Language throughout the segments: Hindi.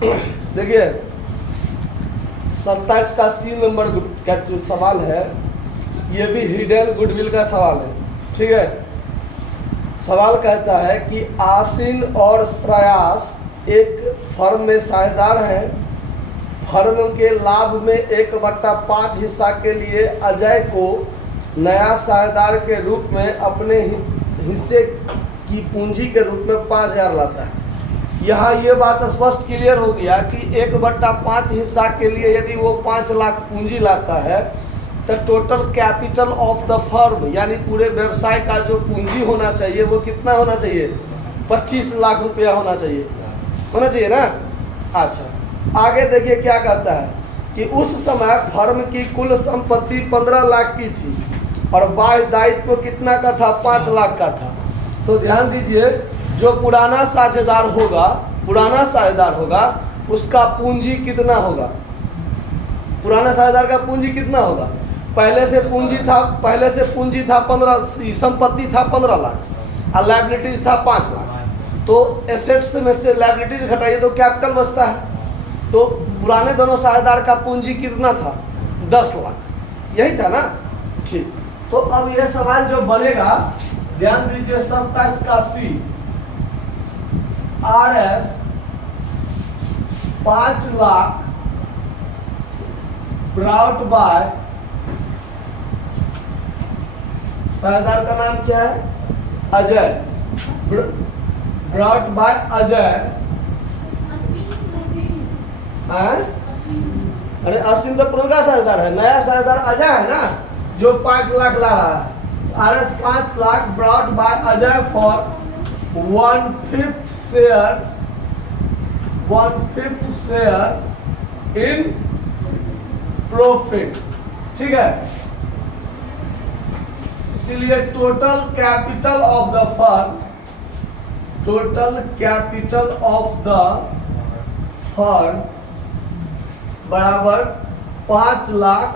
देखिए 27 का सी नंबर का जो सवाल है ये भी हिडन गुडविल का सवाल है। ठीक है, सवाल कहता है कि आसिन और श्रेयास एक फर्म में साझेदार हैं। फर्म के लाभ में 1/5 हिस्सा के लिए अजय को नया साझेदार के रूप में अपने हिस्से की पूंजी के रूप में 5,000 लाता है। यहाँ ये बात स्पष्ट क्लियर हो गया कि 1/5 हिस्सा के लिए यदि वो 5 लाख पूंजी लाता है तो total capital of the firm यानी पूरे व्यवसाय का जो पूंजी होना चाहिए वो कितना होना चाहिए? 25 लाख रुपया होना चाहिए ना। अच्छा, आगे देखिए क्या कहता है कि उस समय फर्म की कुल संपत्ति 15 लाख की थी और बाह्य दायित्व कितना का था? 5 लाख का था। तो ध्यान दीजिए, जो पुराना साझेदार होगा उसका पूंजी कितना होगा? पुराना साझेदार का पूंजी कितना होगा? पहले से पूंजी था 15, संपत्ति था 15 लाख और लायबिलिटीज था 5 लाख। तो एसेट्स में से लायबिलिटीज घटाइए तो कैपिटल बचता है। तो पुराने दोनों साझेदार का पूंजी कितना था? 10 लाख, यही था ना। ठीक, तो अब यह सवाल जो बनेगा, ध्यान दीजिए 27 का सी, RS 5 लाख ब्रॉट बाय, साझेदार का नाम क्या है? Ajay, brought by Ajay. अरे असीम तो पुराना साझेदार है, नया साझेदार अजय है ना जो 5 लाख ला रहा है। RS 5 lakh brought by Ajay for 1/5 share in profit. ठीक है, इसीलिए total capital of the firm बराबर 5 लाख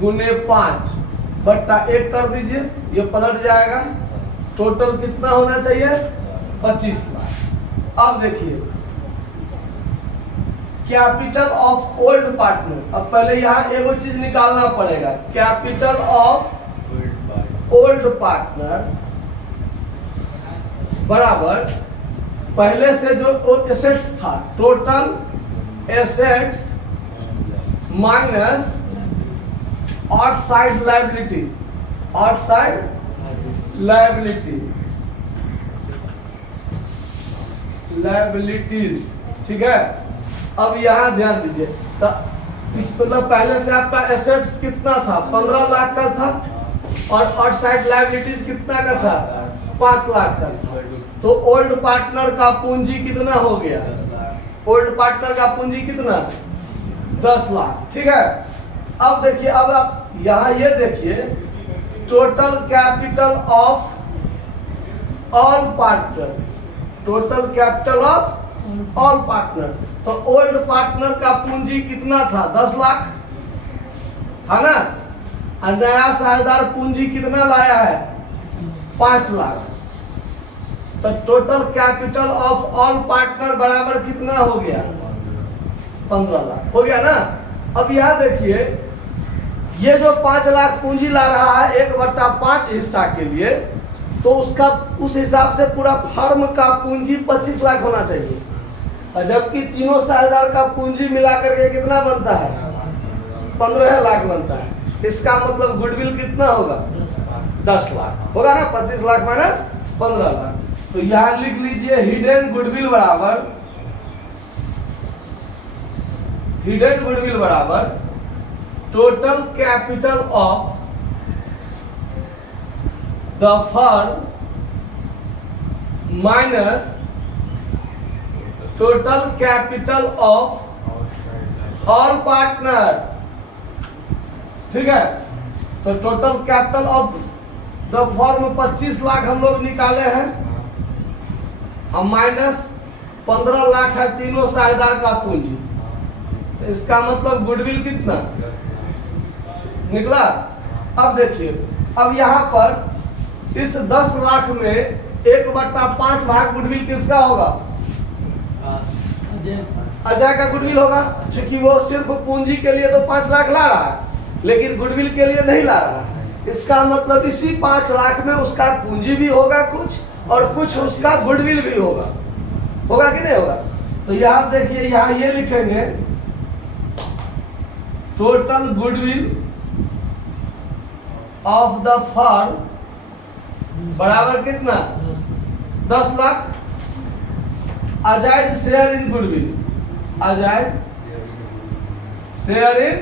गुने 5 बट्टा 1 कर दीजिए, ये पलट जाएगा। टोटल कितना होना चाहिए? 25 लाख। अब देखिए कैपिटल ऑफ ओल्ड पार्टनर। अब पहले यहाँ एगो चीज निकालना पड़ेगा, कैपिटल ऑफ ओल्ड पार्टनर बराबर पहले से जो एसेट्स था, total assets minus outside liabilities. ठीक है, अब यहाँ ध्यान दीजिए, तो इस मतलब पहले से आपका एसेट्स कितना था? 15 लाख का था और आउटसाइड लायबिलिटीज कितना का था? 5 लाख का था। तो ओल्ड पार्टनर का पूंजी कितना हो गया? ओल्ड पार्टनर का पूंजी कितना? 10 लाख। ठीक है, अब देखिए, अब आप यहाँ ये देखिए total capital of all partner, तो ओल्ड पार्टनर का पूंजी कितना था? 10 लाख था ना। और नया साझेदार पूंजी कितना लाया है? 5 लाख। तो total capital of all partner बराबर कितना हो गया? 15 लाख हो गया ना। अब यह देखिए, ये जो 5 लाख पूंजी ला रहा है 1/5 हिस्सा के लिए, तो उसका उस हिसाब से पूरा फर्म का पूंजी 25 लाख होना चाहिए। और जबकि तीनों साझेदार का पूंजी मिलाकर के कितना बनता है? 15 लाख बनता है। इसका मतलब गुडविल कितना होगा? 10 लाख होगा ना। 25 लाख माइनस 15 लाख। तो यहां लिख लीजिए हिडन गुडविल बराबर total capital of the firm minus total capital of all partner. ठीक है, तो total capital of the firm 25 lakh हम लोग निकाले हैं और माइनस 15 लाख है तीनों साझेदार का पूंजी। तो इसका मतलब गुडविल कितना निकला? अब देखिए, अब यहाँ पर इस 10 लाख में 1/5 भाग गुडविल किसका होगा? अजय का गुडविल होगा, क्योंकि वो सिर्फ पूंजी के लिए तो 5 लाख ला रहा है, लेकिन गुडविल के लिए नहीं ला रहा है। इसका मतलब इसी 5 लाख में उसका पूंजी भी होगा कुछ, और कुछ उसका गुडविल भी होगा। होगा कि नहीं होगा? तो यहाँ देखिए, यहाँ ये लिखेंगे total goodwill of the firm बराबर कितना? 10 lakh. Ajay's share in goodwill, Ajay's share in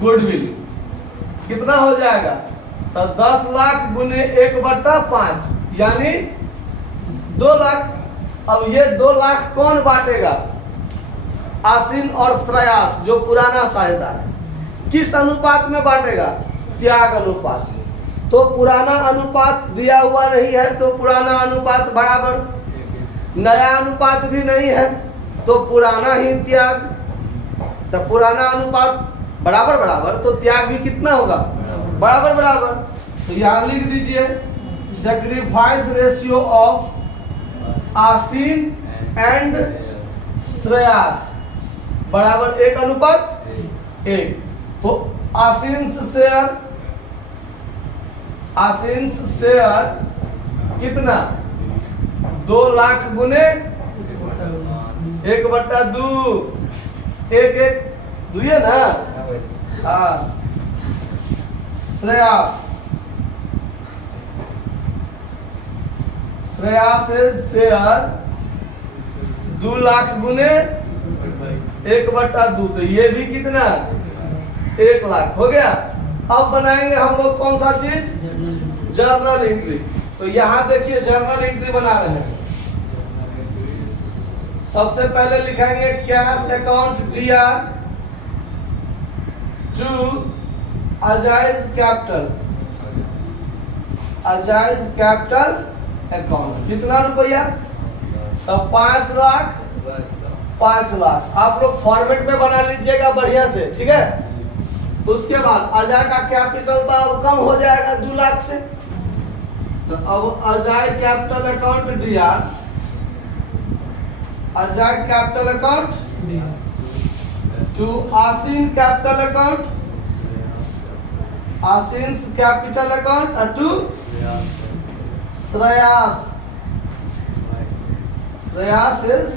goodwill कितना हो जाएगा? तो 10 लाख गुने 1/5 यानी 2 लाख। अब ये 2 लाख कौन बांटेगा? आसीन और श्रेयास जो पुराना साझेदार है। किस अनुपात में बांटेगा? त्याग अनुपात में। तो पुराना अनुपात दिया हुआ नहीं है, तो पुराना अनुपात बराबर, नया अनुपात भी नहीं है तो पुराना ही त्याग। तो पुराना अनुपात बराबर बराबर, तो त्याग भी कितना होगा? बराबर बराबर। तो यहाँ लिख दीजिए सैक्रिफाइस रेशियो ऑफ आसीन एंड श्रेयास बराबर 1:1। तो आसीन्स शेयर कितना? 2 लाख गुने 1/2, 1/1 है ना? हाँ। श्रेयास शेयर 2 लाख गुने 1/2, तो ये भी कितना? 1 लाख हो गया। अब बनाएंगे हम लोग कौन सा चीज? Journal entry. तो यहाँ देखिए जर्नल एंट्री बना रहे हैं। सबसे पहले लिखेंगे cash account DR to Ajay's capital account. कितना रुपया? तो 5 लाख। 5 लाख आप लोग फॉर्मेट में बना लीजिएगा बढ़िया से, ठीक है? उसके बाद अजय का कैपिटल तो अब कम हो जाएगा 2 लाख से। तो अब Ajay capital account DR, Ajay capital account to Aseen capital account, Aseen's capital account to Shreyas is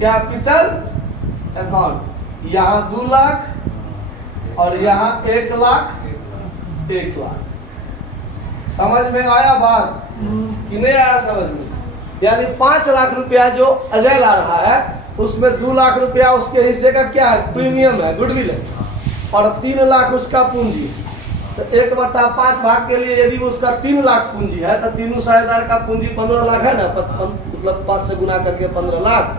capital account. यहाँ 2 लाख और यहाँ 1 लाख। 1 लाख समझ में आया बात कि नहीं आया समझ में? यानी 5 लाख रुपया जो अजय ला रहा है उसमें 2 लाख रुपया उसके हिस्से का क्या है? प्रीमियम है, गुडविल है, और 3 लाख उसका पूंजी। तो 1/5 भाग के लिए यदि उसका 3 लाख पूंजी है तो तीनों साझेदार का पूंजी 15 लाख है ना, मतलब 5 से गुना करके 15 लाख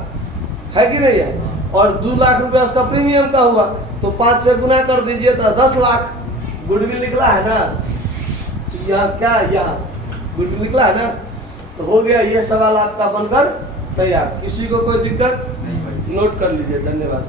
है कि नहीं है? और 2 लाख रुपया उसका प्रीमियम का हुआ, तो 5 से गुना कर दीजिए तो 10 लाख गुडविल निकला है ना। यहाँ क्या, यहाँ गुडविल निकला है ना। तो हो गया, ये सवाल आपका बनकर तैयार। किसी को कोई दिक्कत? नोट कर लीजिए। धन्यवाद।